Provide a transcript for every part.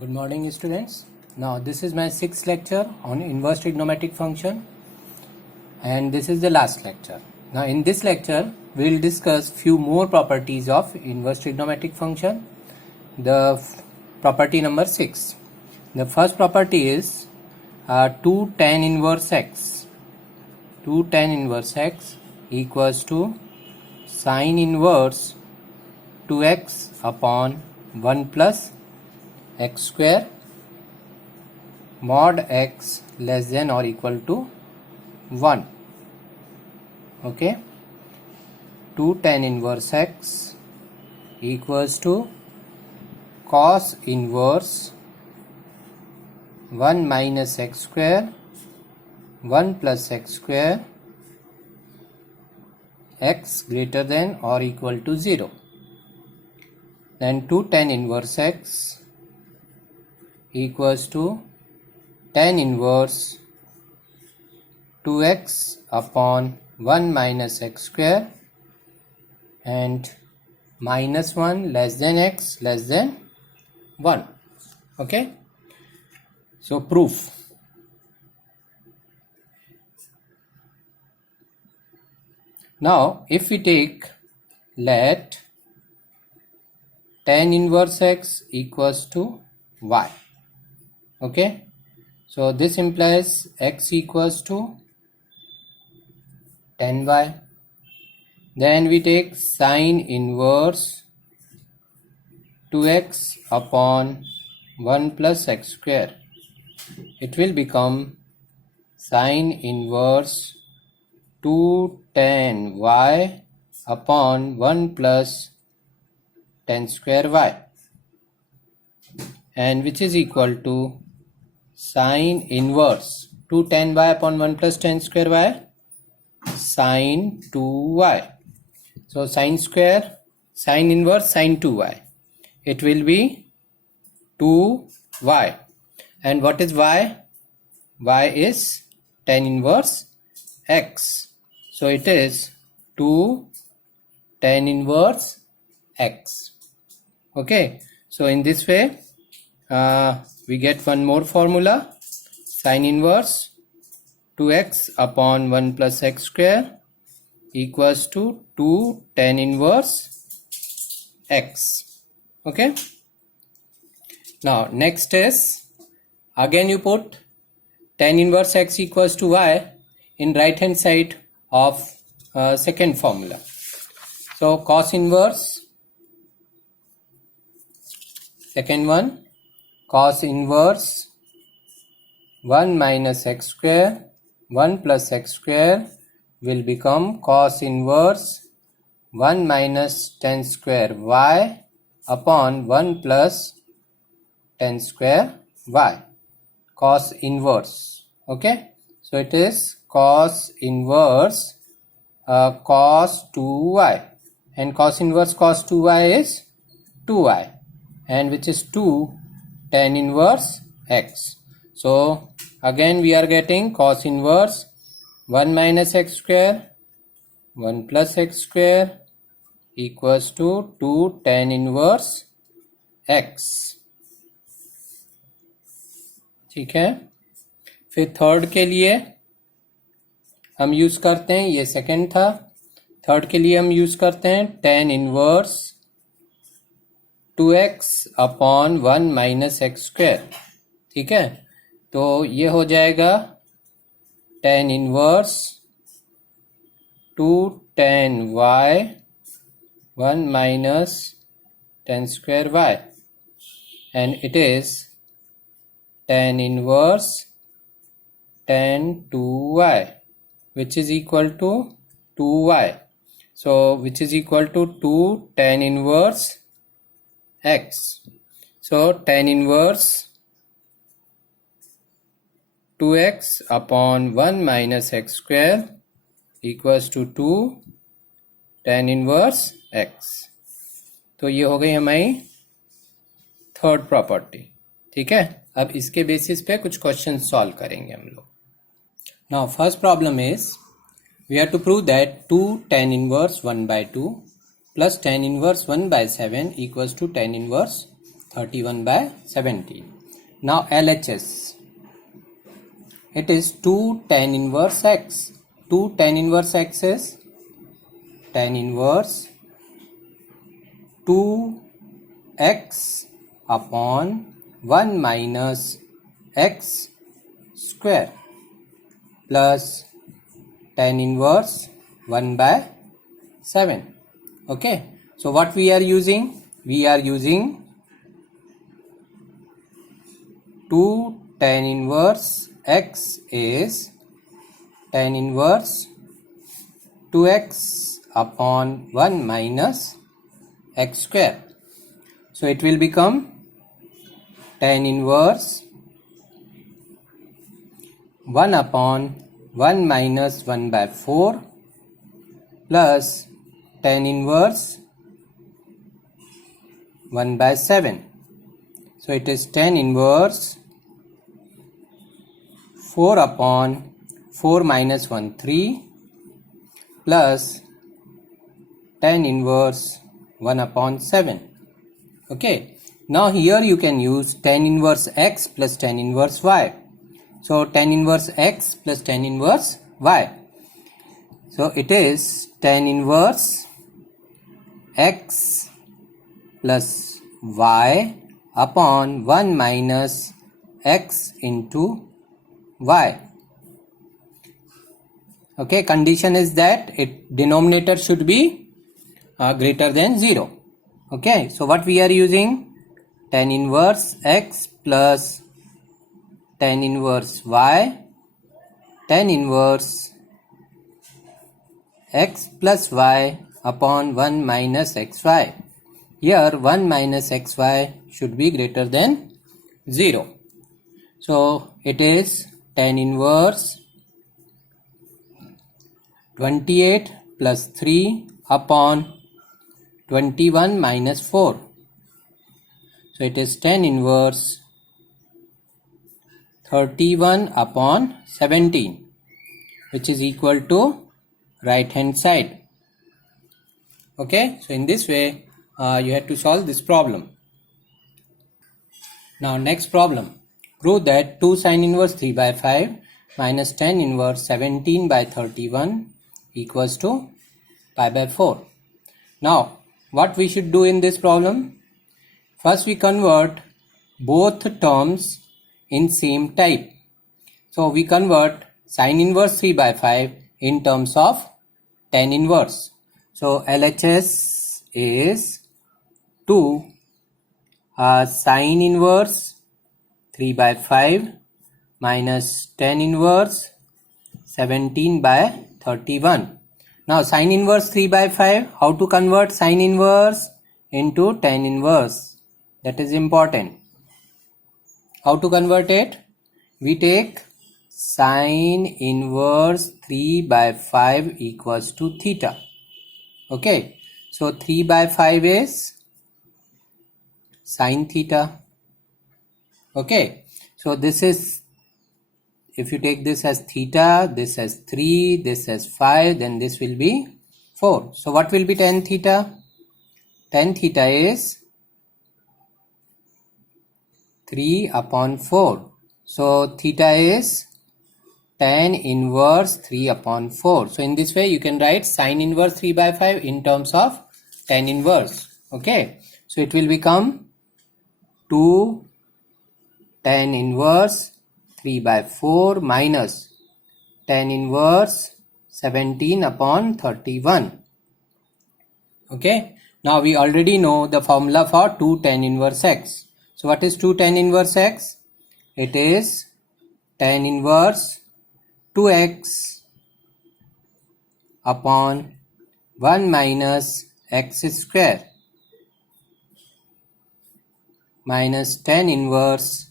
Good morning, students. Now this is my sixth lecture on inverse trigonometric function, and this is the last lecture. Now in this lecture we will discuss few more properties of inverse trigonometric function. The property number 6. The first property is 2 tan inverse x. 2 tan inverse x equals to sine inverse 2x upon 1 plus x square mod x less than or equal to 1. Okay, 2 tan inverse x equals to cos inverse 1 minus x square 1 plus x square x greater than or equal to 0. Then 2 tan inverse x equals to tan inverse 2x upon 1 minus x square and minus 1 less than x less than 1. Okay, so proof. Now if we take, let tan inverse x equals to y. Okay, so this implies x equals to tan y. Then we take sine inverse 2x upon 1 plus x square. It will become sine inverse 2 tan y upon 1 plus tan square y, and which is equal to sine inverse 2 tan y upon 1 plus tan square y, sine 2y. So sine square, sine inverse sine 2y, it will be 2y. And what is y? Y is tan inverse x, so it is 2 tan inverse x. Okay, so in this way we get one more formula, sine inverse 2x upon 1 plus x square equals to 2 tan inverse x. Okay, now next is, again you put tan inverse x equals to y in right hand side of second formula. So cos inverse, second one, cos inverse 1 minus x square 1 plus x square will become cos inverse 1 minus tan square y upon 1 plus tan square y, cos inverse. Okay, so it is cos inverse cos 2y, and cos inverse cos 2y is 2y, and which is 2 tan inverse x. So again we are getting cos inverse 1 minus x square 1 plus x square equals to 2 tan inverse x. ठीक है, फिर third के लिए हम use करते हैं, ये second था, थर्ड के लिए हम यूज करते हैं tan inverse 2x upon 1 minus x square. ठीक है, तो ये हो जाएगा tan inverse 2 tan y 1 minus tan square y, and it is tan inverse tan 2y, which is equal to 2y. So which is equal to 2 tan inverse x. So tan inverse 2x upon 1 minus x square equals to 2 tan inverse x. तो ये हो गई हमारी third property. ठीक है, अब इसके basis पे कुछ क्वेश्चन सॉल्व करेंगे हम लोग. Now first problem is, we have to prove that 2 tan inverse 1/2 plus tan inverse 1/7 equals to tan inverse 31 by 17. Now LHS. It is 2 tan inverse x. 2 tan inverse x is tan inverse 2x upon 1 minus x square plus tan inverse 1 by 7. Okay, so what we are using? We are using 2 tan inverse x is tan inverse 2x upon 1 minus x square. So it will become tan inverse 1 upon 1 minus 1 by 4 plus tan inverse 1 by 7. So it is tan inverse 4 upon 4 minus 1 3 plus tan inverse 1 upon 7. Okay, now here you can use tan inverse x plus tan inverse y. So tan inverse x plus tan inverse y. So it is tan inverse x plus y upon 1 minus x into y. Okay, condition is that denominator should be greater than 0. Okay, so what we are using? Tan inverse x plus tan inverse y, tan inverse x plus y upon 1 minus xy. Here 1 minus xy should be greater than 0. So it is tan inverse 28 plus 3 upon 21 minus 4. So it is tan inverse 31 upon 17, which is equal to right hand side. Okay, so in this way you have to solve this problem. Now next problem. Prove that 2 sin inverse 3 by 5 minus tan inverse 17 by 31 equals to pi by 4. Now what we should do in this problem? First we convert both terms in same type. So we convert sin inverse 3 by 5 in terms of tan inverse. So LHS is 2 sin inverse 3 by 5 minus tan inverse 17 by 31. Now sin inverse 3 by 5, how to convert sin inverse into tan inverse? That is important. How to convert it? We take sin inverse 3 by 5 equals to theta. Okay, so 3 by 5 is sin theta. Okay, so this is, if you take this as theta, this as 3, this as 5, then this will be 4. So what will be tan theta? Tan theta is 3 upon 4. So theta is tan inverse 3 upon 4. So in this way you can write sin inverse 3 by 5 in terms of tan inverse. Okay, so it will become 2 tan inverse 3 by 4 minus tan inverse 17 upon 31. Okay, now we already know the formula for 2 tan inverse x. So what is 2 tan inverse x? It is tan inverse 2x upon 1 minus x square minus tan inverse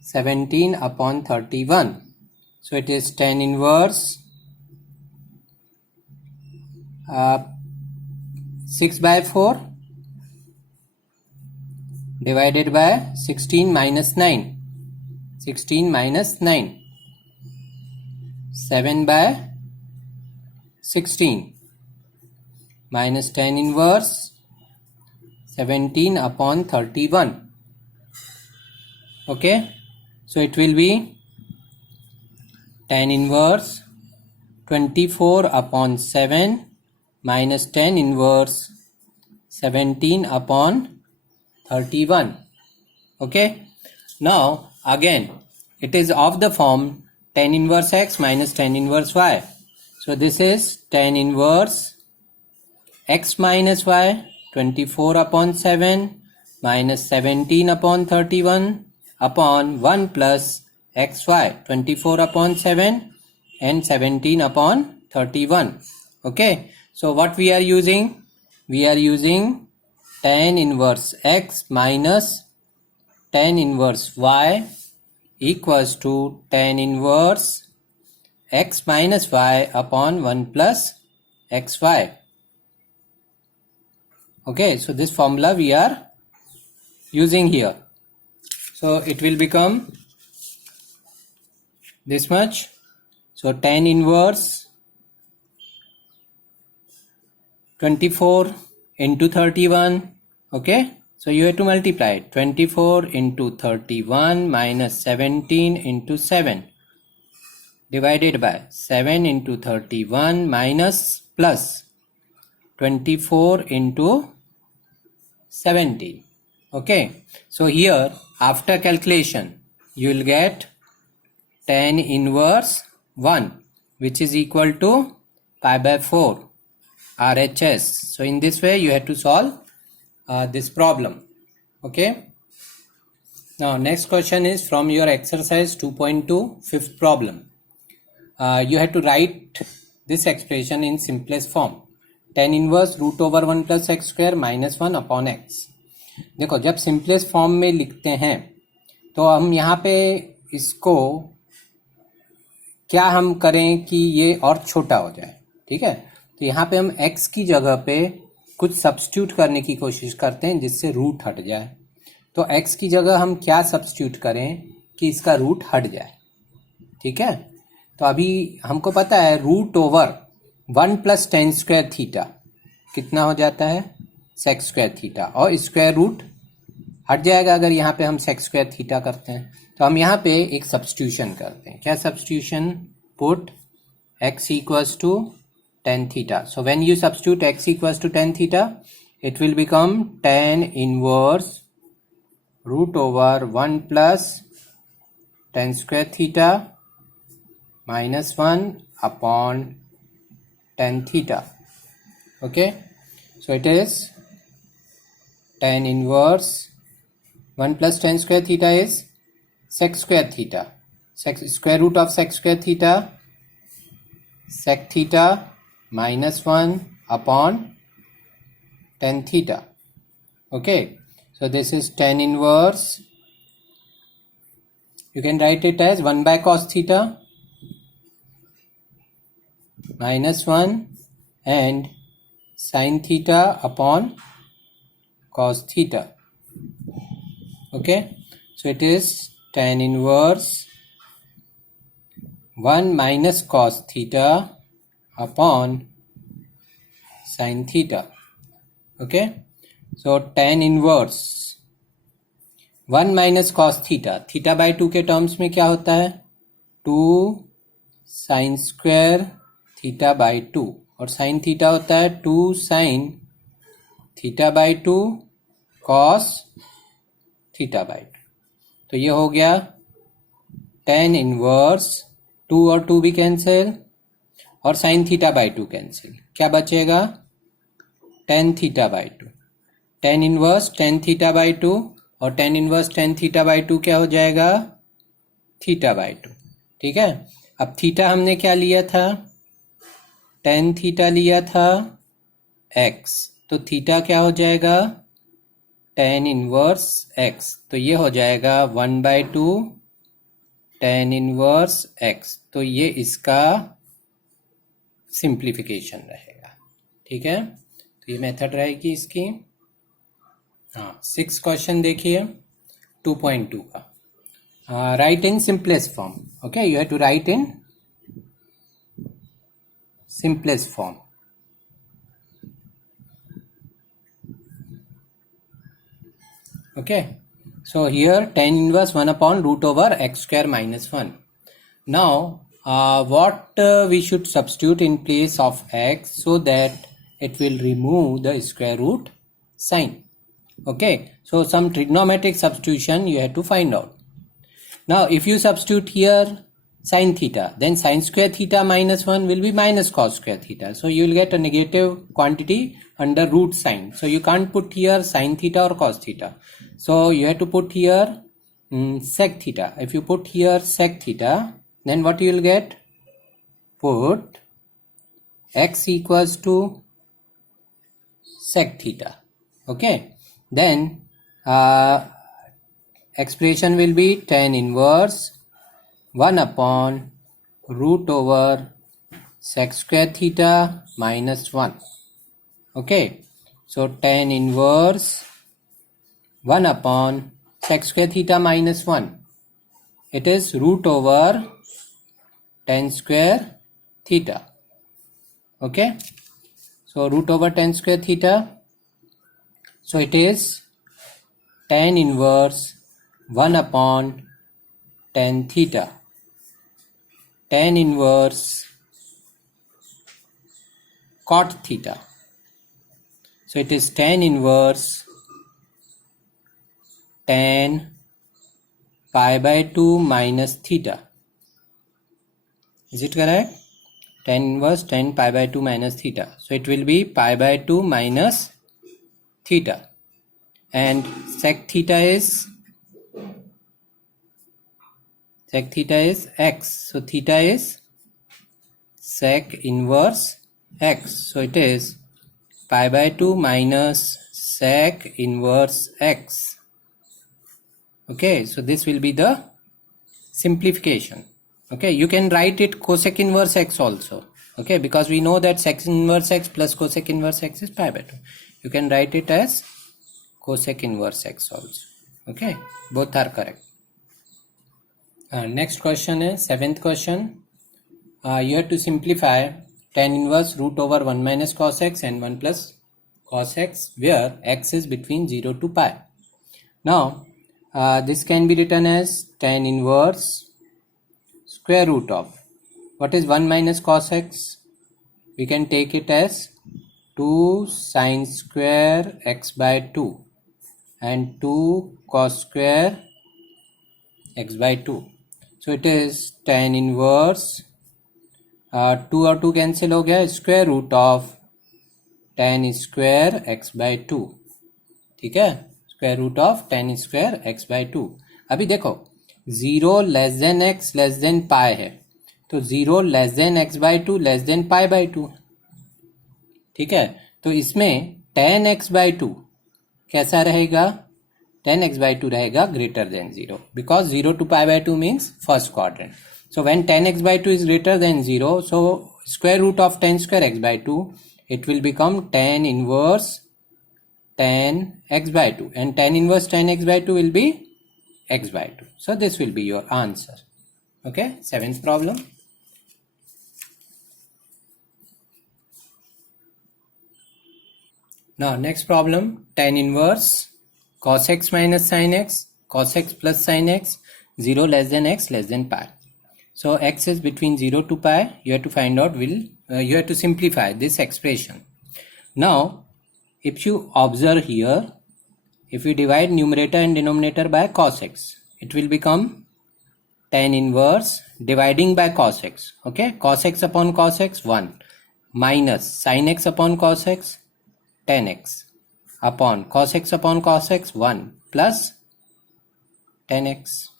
17 upon 31. So it is tan inverse 6 by 4 divided by 16 minus 9. 16 minus 9. 7 by 16 minus tan inverse 17 upon 31. Okay, so it will be tan inverse 24 upon 7 minus tan inverse 17 upon 31. Okay, now again it is of the form tan inverse x minus tan inverse y. So this is tan inverse x minus y 24 upon 7 minus 17 upon 31 upon 1 plus xy 24 upon 7 and 17 upon 31. Okay, so what we are using? We are using tan inverse x minus tan inverse y equals to tan inverse x minus y upon 1 plus xy. Okay, so this formula we are using here. So it will become this much. So tan inverse 24 into 31. Okay, so you have to multiply it. 24 into 31 minus 17 into 7 divided by 7 into 31 minus plus 24 into 17. Okay, so here after calculation you will get tan inverse 1 which is equal to pi by 4 RHS. So in this way you have to solve this problem. Okay, now next question is from your exercise 2.2 fifth problem. You have to write this expression in simplest form. tan inverse root over 1 plus x square minus 1 upon x. देखो जब simplest form में लिखते हैं तो हम यहाँ पे इसको क्या हम करें कि ये और छोटा हो जाए. ठीक है, तो यहाँ पे हम x की जगह पे कुछ सब्स्टिट्यूट करने की कोशिश करते हैं जिससे रूट हट जाए. तो x की जगह हम क्या सब्स्टिट्यूट करें कि इसका रूट हट जाए. ठीक है, तो अभी हमको पता है root over 1 plus tan square theta कितना हो जाता है सेक स्क्वायर थीटा, और स्क्वायर रूट हट जाएगा अगर यहाँ पे हम सेक स्क्वायर थीटा करते हैं. तो हम यहाँ पे एक सब्स्टिट्यूशन करते हैं. क्या substitution? Put x equals to tan theta. So when you substitute x equals to tan theta it will become tan inverse root over 1 plus tan square theta minus 1 upon tan theta. Okay, so it is tan inverse 1 plus tan square theta is sec square theta. Square root of sec square theta, sec theta minus 1 upon tan theta. Okay, so this is tan inverse. You can write it as 1 by cos theta minus 1 and sin theta upon cos theta. Okay, so it is tan inverse 1 minus cos theta upon sin theta. Okay, so tan inverse 1 minus cos theta, theta by 2 के terms में क्या होता है 2 sin square theta by 2, और sine theta होता है 2 sine theta by 2 cos theta by 2. तो ये हो गया tan इनवर्स 2 और 2 भी कैंसिल और साइन थीटा बाई 2 कैंसिल. क्या बचेगा tan theta by 2. tan inverse tan theta by 2 और tan inverse tan theta by 2 क्या हो जाएगा थीटा बाई 2. ठीक है, अब थीटा हमने क्या लिया था tan थीटा लिया था x, तो थीटा क्या हो जाएगा tan इनवर्स x. तो ये हो जाएगा 1 बाई 2 tan इनवर्स x. तो ये इसका सिंप्लीफिकेशन रहेगा. ठीक है, तो ये मेथड रहेगी इसकी. हाँ, 6 क्वेश्चन देखिए 2.2 का. Write in simplest form. Okay, you have to write in simplest form. Okay, so here tan inverse 1 upon root over x square minus 1. Now what we should substitute in place of x so that it will remove the square root sign. Okay, so some trigonometric substitution you have to find out. Now if you substitute here sin theta, then sin square theta minus 1 will be minus cos square theta. So you will get a negative quantity under root sign. So you can't put here sin theta or cos theta. So you have to put here sec theta. If you put here sec theta, then what you will get? Put x equals to sec theta. Okay, then expression will be tan inverse 1 upon root over sec square theta minus 1. Okay, so tan inverse 1 upon sec square theta minus 1. It is root over tan square theta. Okay, so root over tan square theta. So it is tan inverse 1 upon tan theta. Tan inverse cot theta. So it is tan inverse tan pi by 2 minus theta. Is it correct? Tan inverse tan pi by 2 minus theta. So it will be pi by 2 minus theta. And sec theta is x. So theta is sec inverse x. So it is pi by 2 minus sec inverse x. Okay, so this will be the simplification. Okay, you can write it cosec inverse x also. Okay, because we know that sec inverse x plus cosec inverse x is pi by 2. You can write it as cosec inverse x also. Okay, both are correct. Next question is 7th question. You have to simplify tan inverse root over 1 minus cos x and 1 plus cos x where x is between 0 to pi. Now this can be written as tan inverse square root of, what is 1 minus cos x? We can take it as 2 sin square x by 2 and 2 cos square x by 2. So it is tan inverse 2 और 2 cancel हो गया, square root of tan square x by 2. ठीक है, square root of tan square x by 2. अभी देखो 0 less than x less than pi है, तो 0 less than x by 2 less than pi by 2. ठीक है, तो इसमें tan x by 2 कैसा रहेगा? tan x by 2 रहेगा greater than 0, because 0 to pi by 2 means first quadrant. So when tan x by 2 is greater than 0, so square root of tan square x by 2, it will become tan inverse tan x by 2, and tan inverse tan x by 2 will be x by 2. So this will be your answer. Okay, 7th problem. Now next problem, tan inverse cos x minus sin x, cos x plus sin x, 0 less than x less than pi. So x is between 0 to pi. You have to find out, you have to simplify this expression. Now if you observe here, if you divide numerator and denominator by cos x, it will become tan inverse dividing by cos x. Okay, cos x upon cos x 1 minus sin x upon cos x tan x upon cos x 1 plus tan x.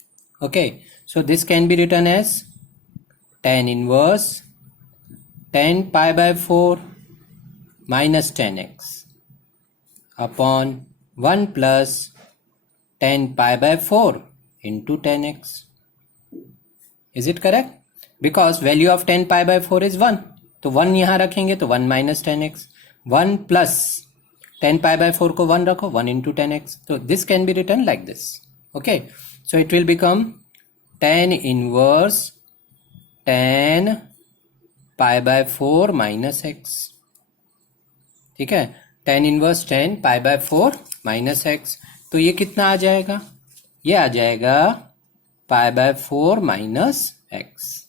Okay, so this can be written as tan inverse tan pi by 4 minus tan x upon 1 plus tan pi by 4 into tan x. Is it correct? Because value of tan pi by 4 is 1, तो 1 यहाँ रखेंगे तो 1 minus tan x, 1 plus tan pi by 4 को 1 रखो, 1 into tan x. So this can be written like this. Okay, so it will become tan inverse tan pi by 4 minus x. ठीक है, tan inverse tan pi by 4 minus x. तो ये कितना आ जाएगा, ये आ जाएगा π/4 माइनस एक्स।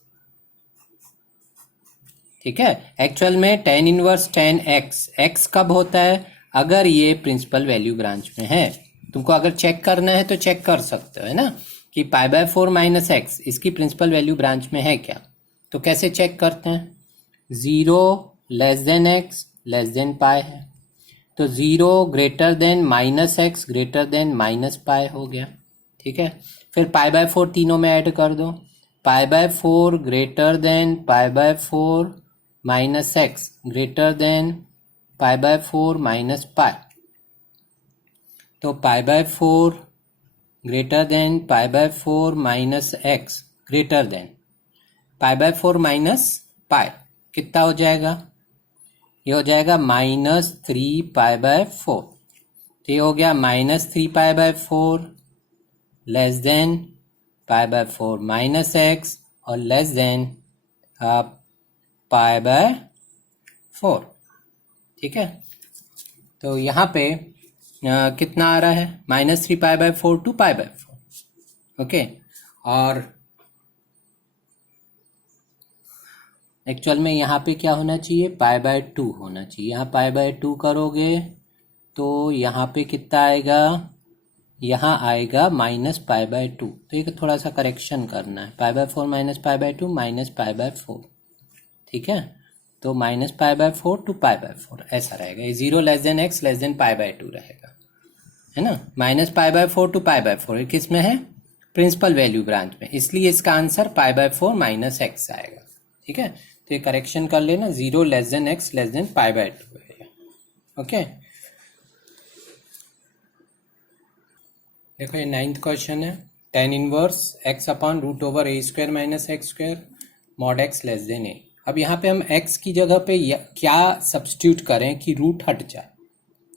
ठीक है, एक्चुअल में tan inverse tan x, x कब होता है, अगर ये प्रिंसिपल वैल्यू ब्रांच में है। तुमको अगर चेक करना है तो चेक कर सकते हो, है ना, कि π/4 माइनस एक्स इसकी प्रिंसिपल वैल्यू ब्रांच में है क्या। तो कैसे चेक करते हैं, 0 less than x less than pi है, तो 0 greater than minus x greater than minus pi हो गया। ठीक है, फिर π/4 तीनों में ऐड कर दो, π/4 greater than π/4 minus x greater than π/4 minus pi, तो π/4 greater than π/4 minus x greater than π/4 minus pi कितना हो जाएगा, ये हो जाएगा -3π/4। तो ये हो गया -3π/4 लेस देन π/4 माइनस एक्स और लेस देन π/4। ठीक है, तो यहाँ पे कितना आ रहा है, -3π/4 टू π/4। ओके, और एक्चुअल में यहाँ पे क्या होना चाहिए, π/2 होना चाहिए। यहाँ π/2 करोगे तो यहाँ पे कितना आएगा, यहाँ आएगा -π/2। तो ये थोड़ा सा करेक्शन करना है, π/4 माइनस π/2 माइनस π/4। ठीक है, तो -π/4 टू π/4 ऐसा रहेगा। ये 0 less than x less than π/2 रहेगा, है ना। -π/4 टू π/4 किस में है, प्रिंसिपल वैल्यू ब्रांच में, इसलिए इसका आंसर π/4 माइनस एक्स आएगा। ठीक है, तो ये करेक्शन कर लेना, 0 less than x less than π/2 है। ओके, देखो ये 9th क्वेश्चन है, tan inverse x upon √/a² minus x² mod x less than a। अब यहाँ पे हम x की जगह पे क्या सब्स्टिट्यूट करें कि रूट हट जाए।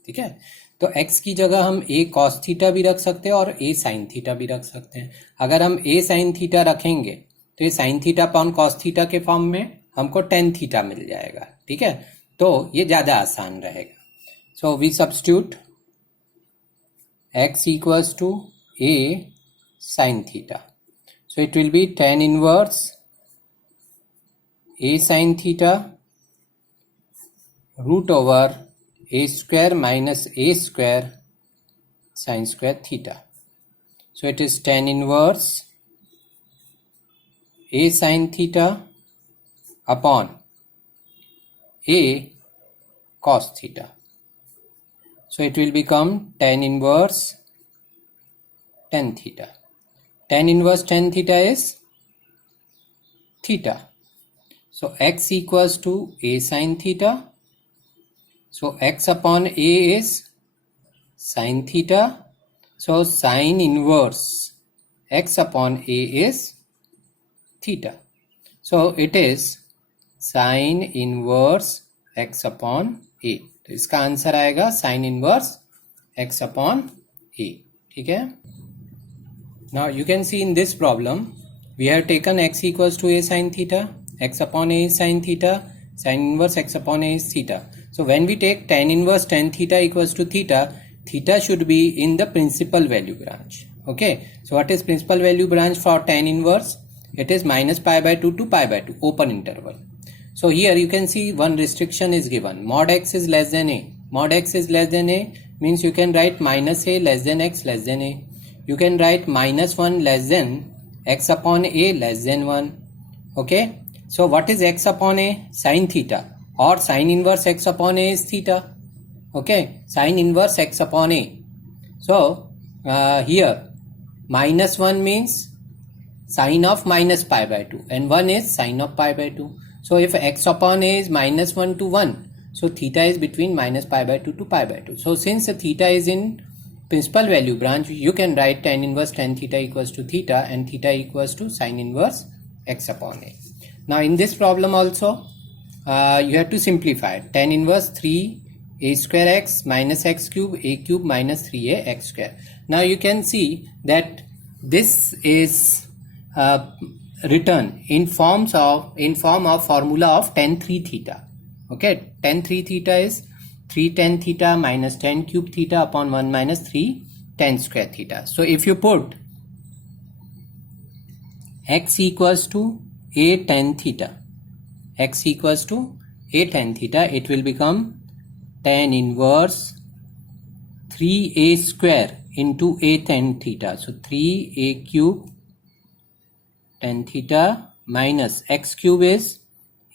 ठीक है, तो x की जगह हम a cos थीटा भी रख सकते हैं और a sin थीटा भी रख सकते हैं। अगर हम a sin थीटा रखेंगे तो ये sin theta upon cos theta के फॉर्म में हमको tan थीटा मिल जाएगा। ठीक है, तो ये ज़्यादा आसान रहेगा। So we substitute x equals to a sin theta. So it will be tan inverse a sin theta √a² minus a² sin square theta. So it is tan inverse a sin theta upon a cos theta. So it will become tan inverse tan theta. Tan inverse tan theta is theta. So x equals to a sin theta. So x upon a is sin theta. So sin inverse x upon a is theta. So it is sin inverse x upon a. तो इसका answer आएगा sine inverse x upon a। ठीक है, now you can see in this problem we have taken x equals to a sine theta, x upon a is sine theta, sine inverse x upon a is theta. So when we take tan inverse tan theta equals to theta, theta should be in the principal value branch. Okay, so what is principal value branch for tan inverse, it is -π/2 to π/2 open interval. So here you can see one restriction is given, mod x is less than a. Mod x is less than a means you can write minus a less than x less than a. You can write -1 less than x upon a less than 1. Okay, so what is x upon a? Sin theta, or sin inverse x upon a is theta. Okay, sin inverse x upon a. So here -1 means sin of minus π/2 and 1 is sin of π/2. So if x upon a is -1 to 1, so theta is between -π/2 to π/2. So since the theta is in principal value branch, you can write tan inverse tan theta equals to theta and theta equals to sin inverse x upon a. Now in this problem also you have to simplify it. Tan inverse 3a square x minus x cube a cube minus 3a x square. Now you can see that this is written in form of formula of tan 3 theta. Okay, tan 3 theta is 3 tan theta minus tan cube theta upon 1 minus 3 tan square theta. So if you put x equals to a tan theta, x equals to a tan theta, it will become tan inverse 3a square into a tan theta. So 3a cube tan theta minus x cube is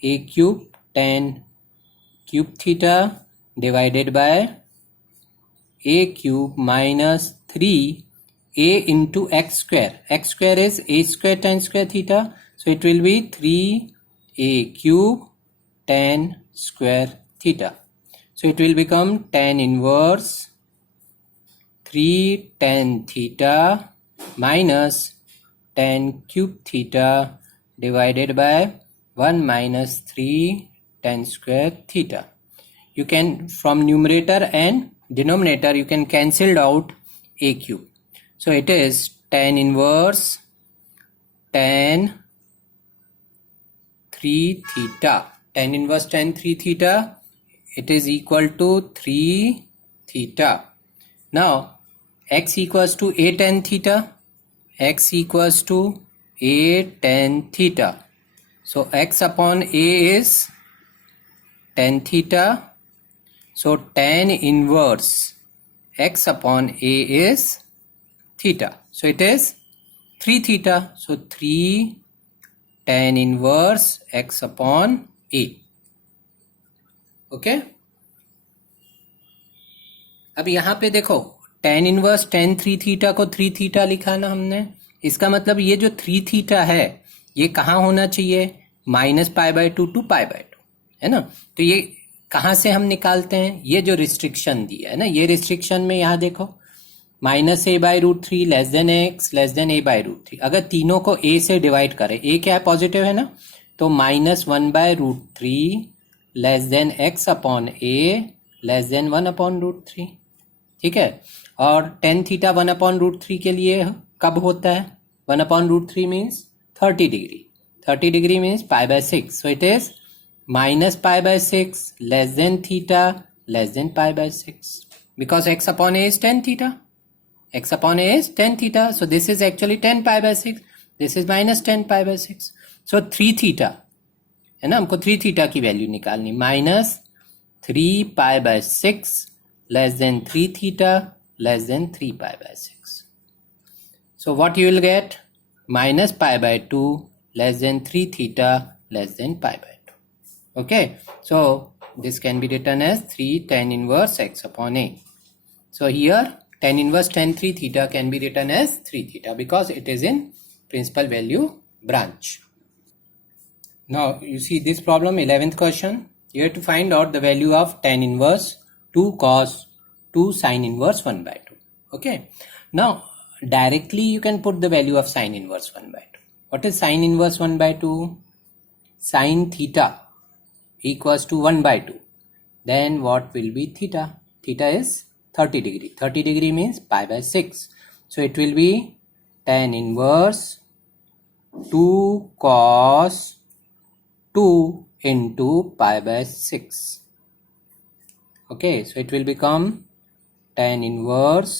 a cube tan cube theta divided by a cube minus 3 a into x square. X square is a square tan square theta. So it will be 3a cube tan square theta. So it will become tan inverse 3 tan theta minus tan cube theta divided by 1 minus 3 tan square theta. You can, from numerator and denominator, you can cancel out a cube. So it is tan inverse tan 3 theta. Tan inverse tan 3 theta, it is equal to 3 theta. Now x equals to a tan theta, x equals to a tan theta. So x upon a is tan theta. So tan inverse x upon a is theta. So it is 3 theta. So 3 tan inverse x upon a. Okay अब यहाँ पे देखो tan inverse tan 3 theta को 3 theta लिखा ना हमने. इसका मतलब ये जो 3 थीटा है ये कहाँ होना चाहिए, -π/2 to π/2 है ना. तो ये कहाँ से हम निकालते हैं, ये जो रिस्ट्रिक्शन दिया है ना, ये रिस्ट्रिक्शन में यहाँ देखो -a/√3 less than x less then a/√3. अगर तीनों को a से डिवाइड करें, a क्या है, पॉजिटिव है ना, तो -1/√3 less than x upon a less than 1/√3. ठीक है. और tan थीटा 1/√3 के लिए कब होता है, 1/√3 means 30 degree. 30 degree means π/6. So it is -π/6 less than theta less than π/6 because x upon a is tan theta. X upon a is tan theta. So this is actually 10 π/6. This is minus 10 π/6. So 3 theta है ना, हमको 3 theta की value निकालनी, -3 π/6 less than 3 theta less than 3 π/6. So what you will get, -π/2 less than 3 theta less than π/2. Okay, so this can be written as 3 tan inverse x upon a. So here tan inverse tan 3 theta can be written as 3 theta because it is in principal value branch. Now you see this problem, 11th question. You have to find out the value of tan inverse 2 cos 2 sin inverse 1/2. Okay, now directly you can put the value of sin inverse 1/2. What is sin inverse 1/2? Sin theta equals to 1/2. Then what will be theta? Theta is 30 degree. 30 degree means π/6. So it will be tan inverse 2 cos 2 into π/6. Okay, so it will become tan inverse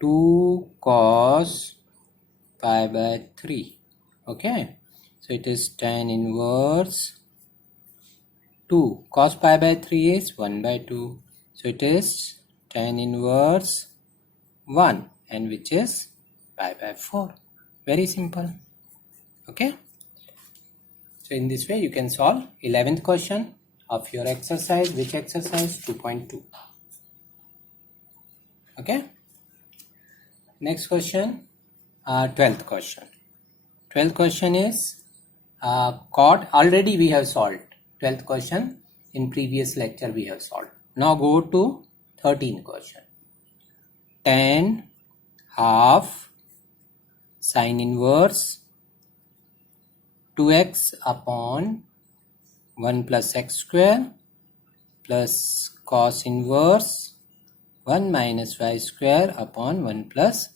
2 cos π/3. Okay, so it is tan inverse 2 cos π/3 is 1/2. So it is tan inverse 1 and which is π/4. Very simple. Okay, so in this way you can solve 11th question of your exercise. Which exercise? 2.2. Okay, next question, 12th question. 12th question is chord. Already we have solved 12th question in previous lecture. We have solved. Now go to 13th question. Tan half sin inverse 2x upon 1 plus x square plus cos inverse 1 minus y square upon 1 plus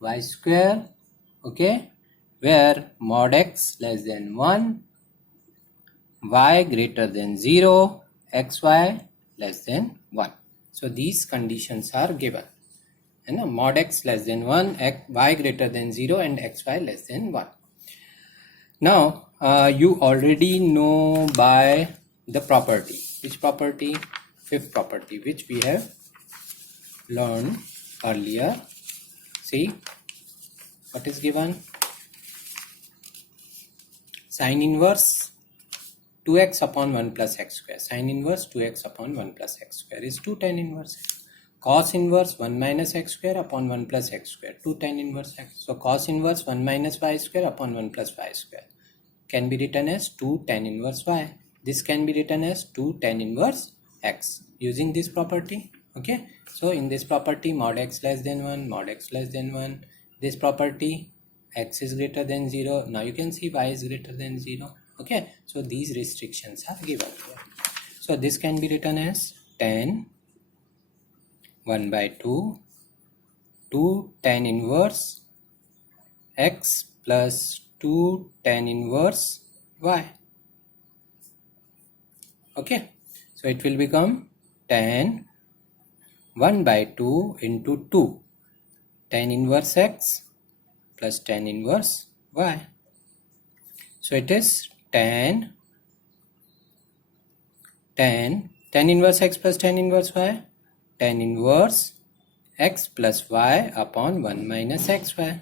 y square. Okay, where mod x less than 1, y greater than 0, xy less than 1. So these conditions are given. है ना, mod x less than 1, y greater than 0 and xy less than 1. Now you already know by the property. Which property? Fifth property, which we have learned earlier. See what is given? Sin inverse 2x upon 1 plus x square. Sin inverse 2x upon 1 plus x square is 2 tan inverse x. Cos inverse 1 minus x square upon 1 plus x square, 2 tan inverse x. So cos inverse 1 minus y square upon 1 plus y square can be written as 2 tan inverse y. This can be written as 2 tan inverse x using this property. Okay, so in this property, mod x less than 1, mod x less than 1, this property x is greater than 0. Now you can see y is greater than 0. Okay, so these restrictions are given here. So this can be written as tan 1 by 2 tan inverse x plus 2 tan inverse y. Okay, so it will become tan 1 by 2 into 2 tan inverse x plus tan inverse y. So it is tan inverse x plus tan inverse y, tan inverse x plus y upon 1 minus xy.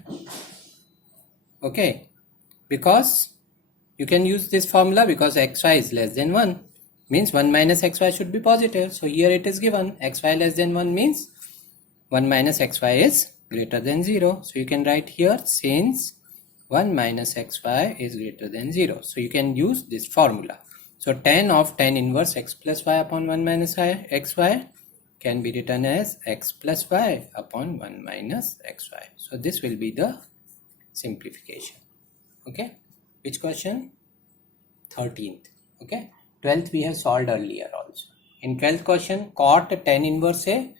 Okay, because you can use this formula because xy is less than 1, means 1 minus xy should be positive. So here it is given xy less than 1 means 1 minus xy is greater than 0. So you can write here since 1 minus xy is greater than 0. So you can use this formula. So tan of tan inverse x plus y upon 1 minus xy can be written as x plus y upon 1 minus xy. So this will be the simplification. Okay, which question? 13th. Okay, 12th we have solved earlier also. In 12th question, cot tan inverse A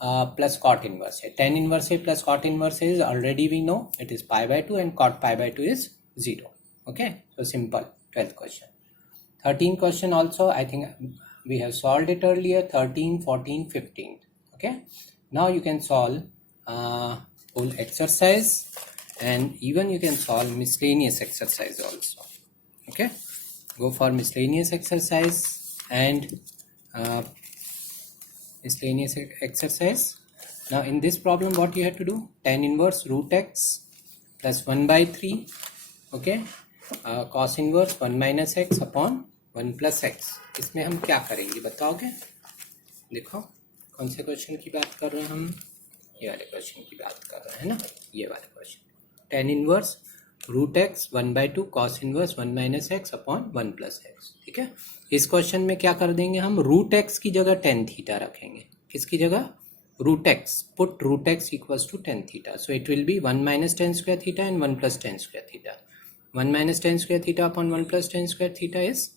plus cot inverse A. Tan inverse A plus cot inverse A is already we know it is pi by 2 and cot pi by 2 is 0. Okay, so simple 12th question. 13th question also I think we have solved it earlier, 13, 14, 15. Okay, now you can solve whole exercise and even you can solve miscellaneous exercise also. Okay, go for miscellaneous exercise and miscellaneous exercise. Now in this problem what you have to do? Tan inverse root x plus 1 by 3. Okay, cos inverse 1 minus x upon 1 plus x. इसमें हम क्या करेंगे बताओगे? देखो कौन से question की बात कर रहे हैं हम? ये वाले क्वेश्चन की बात कर रहे हैं ना, ये वाले question. tan inverse root x 1 by 2 cos inverse 1 minus x upon 1 plus x. ठीक है, इस क्वेश्चन में क्या कर देंगे हम? रूट एक्स की जगह tan थीटा रखेंगे. किसकी जगह? Root x. Put root x equals to tan theta. So it will be 1 minus tan square theta and 1 plus tan square theta. 1 minus tan square theta upon 1 plus tan square theta is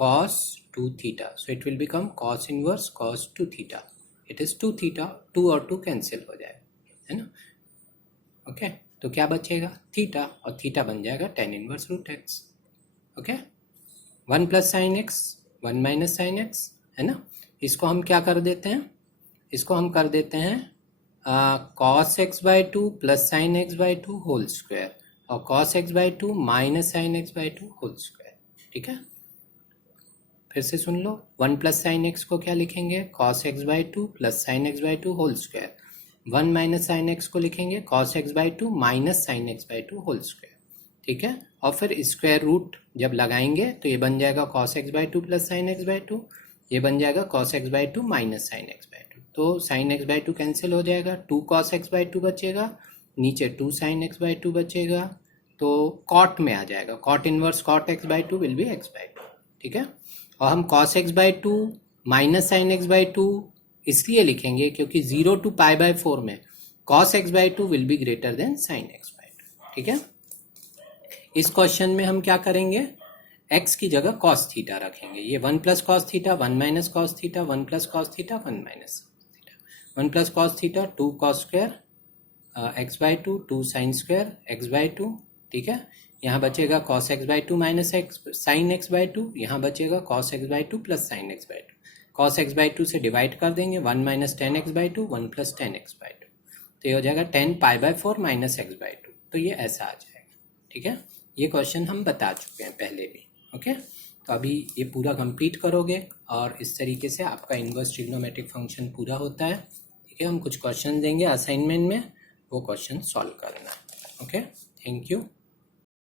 cos 2 theta. So it will become cos inverse cos 2 theta. It is 2 theta. 2 और 2 cancel हो जाएगा, है ना. Okay, तो क्या बचेगा? Theta, और theta बन जाएगा tan inverse root x. Okay, 1 plus sine x 1 minus sine x, है ना. इसको हम क्या कर देते हैं? इसको हम कर देते हैं cos x by 2 plus sine x by 2 whole square और cos x by 2 minus sine x by 2 whole square. ठीक है, फिर से सुन लो. 1 प्लस साइन एक्स को क्या लिखेंगे? cos x by 2 plus sine x by 2 whole square. 1 minus sine x को लिखेंगे cos x by 2 minus sine x by 2 whole square. ठीक है, और फिर स्क्वायर रूट जब लगाएंगे तो ये बन जाएगा cos x by 2 plus sine x by 2. ये बन जाएगा cos x by 2 minus sine x by 2. तो साइन एक्स बाई 2 कैंसिल हो जाएगा, 2 cos x बाई 2 बचेगा, नीचे 2 साइन एक्स बाई 2 बचेगा, तो कॉट में आ जाएगा. Cot inverse cot x by 2 will be x by 2. ठीक है, और हम cos x by 2 minus sine x by 2 इसलिए लिखेंगे क्योंकि 0 to पाई बाई 4 में cos x by 2 will be greater than sine x by 2. ठीक है, इस क्वेश्चन में हम क्या करेंगे? x की जगह cos थीटा रखेंगे. ये 1 plus cos theta 1 minus cos theta 1 plus cos theta 1 minus theta 1 plus cos theta 2 cos square x by 2 2 sine square x by 2. ठीक है, यहाँ बचेगा cos x by 2 minus x sine x by 2. यहाँ बचेगा cos x by 2 plus sine x by 2. cos x by 2 से divide कर देंगे. 1 minus ten x by 2 1 plus ten x by 2. तो ये हो जाएगा 10π/4 माइनस x/2। तो ये ऐसा आ जाएगा। ठीक है, ये क्वेश्चन हम बता चुके हैं पहले भी। ओके, तो अभी ये पूरा कंप्लीट करोगे और इस तरीके से आपका इन्वर्स ट्रिग्नोमेट्रिक फंक्शन पूरा होता है। ठीक है, हम कुछ क्वेश्चन देंगे असाइनमेंट में, वो क्वेश्चन सॉल्व करना है। Okay, thank you.